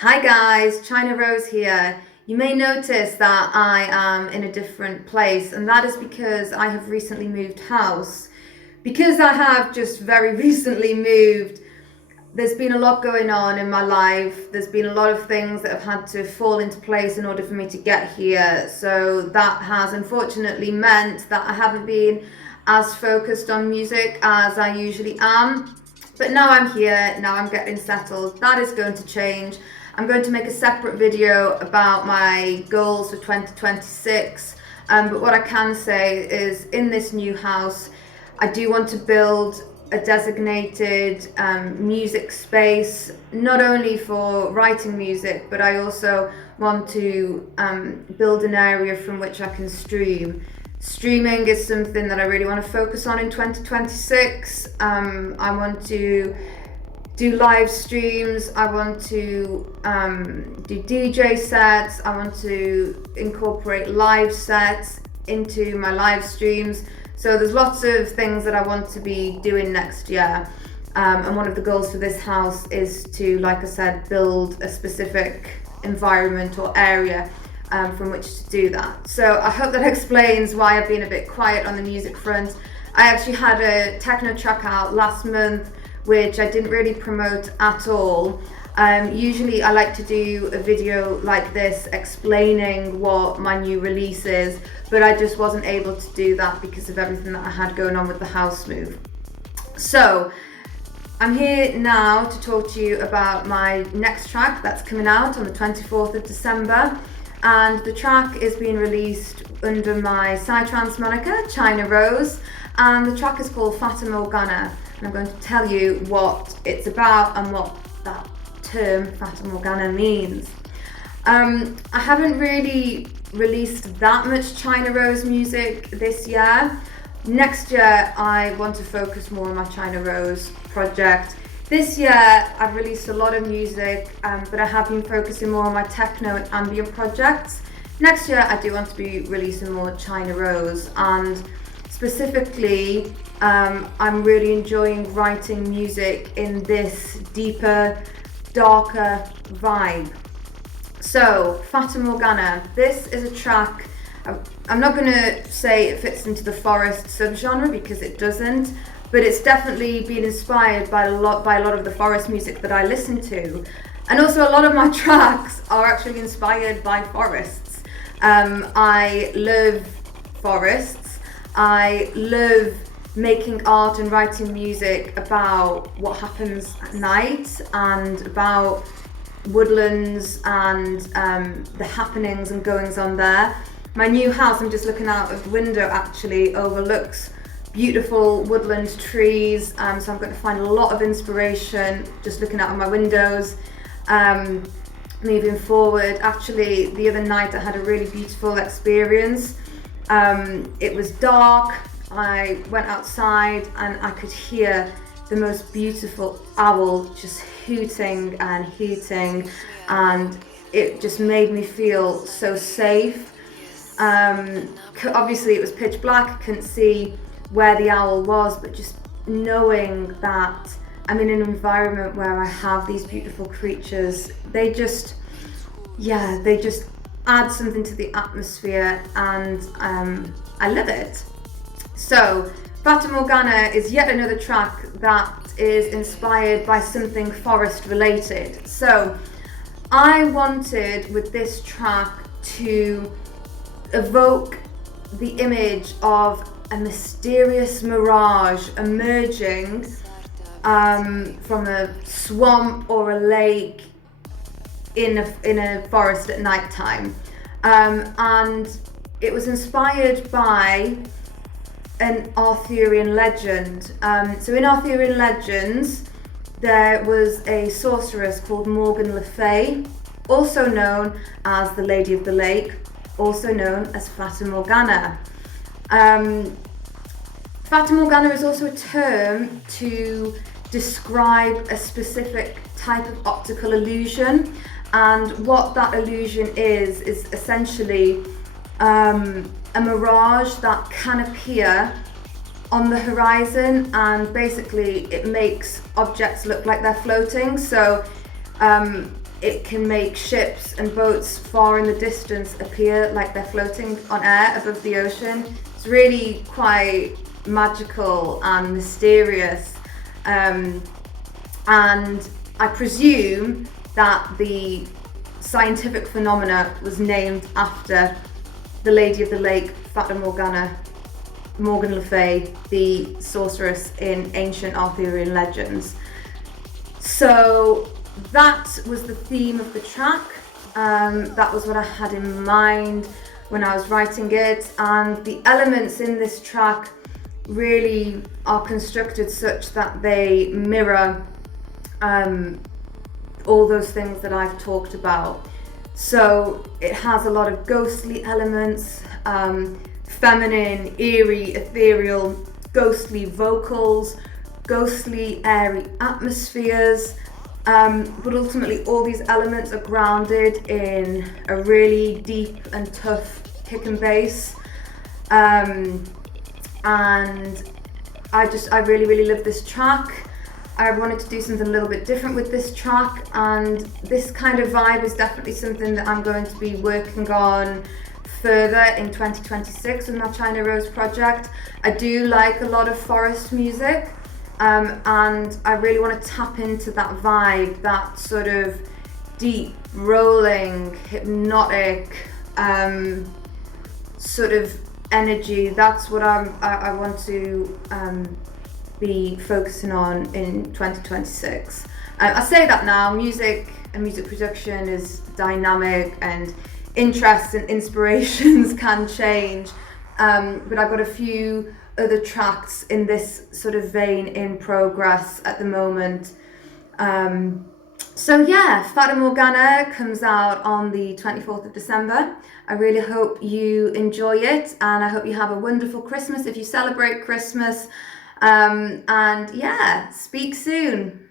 Hi guys, China Rose here. You may notice that I am in a different place, and that is because I have recently moved house. Because I have just very recently moved, there's been a lot going on in my life. There's been a lot of things that have had to fall into place in order for me to get here. So that has unfortunately meant that I haven't been as focused on music as I usually am. But now I'm here, now I'm getting settled. That is going to change. I'm going to make a separate video about my goals for 2026. But what I can say is in this new house, I do want to build a designated music space, not only for writing music, but I also want to build an area from which I can stream. Streaming is something that I really want to focus on in 2026. I want to do live streams, I want to do DJ sets, I want to incorporate live sets into my live streams. So there's lots of things that I want to be doing next year. And one of the goals for this house is to, like I said, build a specific environment or area from which to do that. So I hope that explains why I've been a bit quiet on the music front. I actually had a techno track out last month, which I didn't really promote at all. Usually I like to do a video like this explaining what my new release is, but I just wasn't able to do that because of everything that I had going on with the house move. So I'm here now to talk to you about my next track that's coming out on the 24th of December. And the track is being released under my Psytrance moniker, China Rose, and the track is called Fata Morgana. And I'm going to tell you what it's about and what that term Fata Morgana means. I haven't really released that much China Rose music this year. Next year I want to focus more on my China Rose project. This year I've released a lot of music, but I have been focusing more on my techno and ambient projects. Next year I do want to be releasing more China Rose, and specifically I'm really enjoying writing music in this deeper, darker vibe. So, Fata Morgana, this is a track, I'm not going to say it fits into the forest subgenre because it doesn't, but it's definitely been inspired by a lot of the forest music that I listen to. And also a lot of my tracks are actually inspired by forests. I love forests. I love making art and writing music about what happens at night and about woodlands and the happenings and goings on there. My new house, I'm just looking out of the window, actually overlooks beautiful woodland trees, so I'm going to find a lot of inspiration just looking out of my windows. Moving forward, actually the other night I had a really beautiful experience. It was dark, I went outside and I could hear the most beautiful owl just hooting and hooting, and it just made me feel so safe. Obviously it was pitch black, I couldn't see where the owl was, but just knowing that I'm in an environment where I have these beautiful creatures, they just add something to the atmosphere, and I love it. So Fata Morgana is yet another track that is inspired by something forest related. So I wanted with this track to evoke the image of a mysterious mirage emerging from a swamp or a lake in a forest at night time, and it was inspired by an Arthurian legend. So in Arthurian legends there was a sorceress called Morgan Le Fay, also known as the Lady of the Lake, also known as Fata Morgana. Fata Morgana is also a term to describe a specific type of optical illusion, and what that illusion is essentially a mirage that can appear on the horizon, and basically it makes objects look like they're floating. So it can make ships and boats far in the distance appear like they're floating on air above the ocean. It's really quite magical and mysterious. And I presume that the scientific phenomena was named after the Lady of the Lake, Fata Morgana, Morgan Le Fay, the sorceress in ancient Arthurian legends. So that was the theme of the track. That was what I had in mind when I was writing it, and the elements in this track really are constructed such that they mirror all those things that I've talked about. So it has a lot of ghostly elements, feminine, eerie, ethereal, ghostly vocals, ghostly, airy atmospheres, but ultimately all these elements are grounded in a really deep and tough kick and bass. And I really love this track. I wanted to do something a little bit different with this track, and this kind of vibe is definitely something that I'm going to be working on further in 2026 with my China Rose project. I do like a lot of forest music, and I really want to tap into that vibe, that sort of deep, rolling, hypnotic sort of energy. That's what I want to be focusing on in 2026. I say that now, music and music production is dynamic, and interests and inspirations can change, but I've got a few other tracks in this sort of vein in progress at the moment. So yeah, Fata Morgana comes out on the 24th of December. I really hope you enjoy it, and I hope you have a wonderful Christmas if you celebrate Christmas. And yeah, speak soon.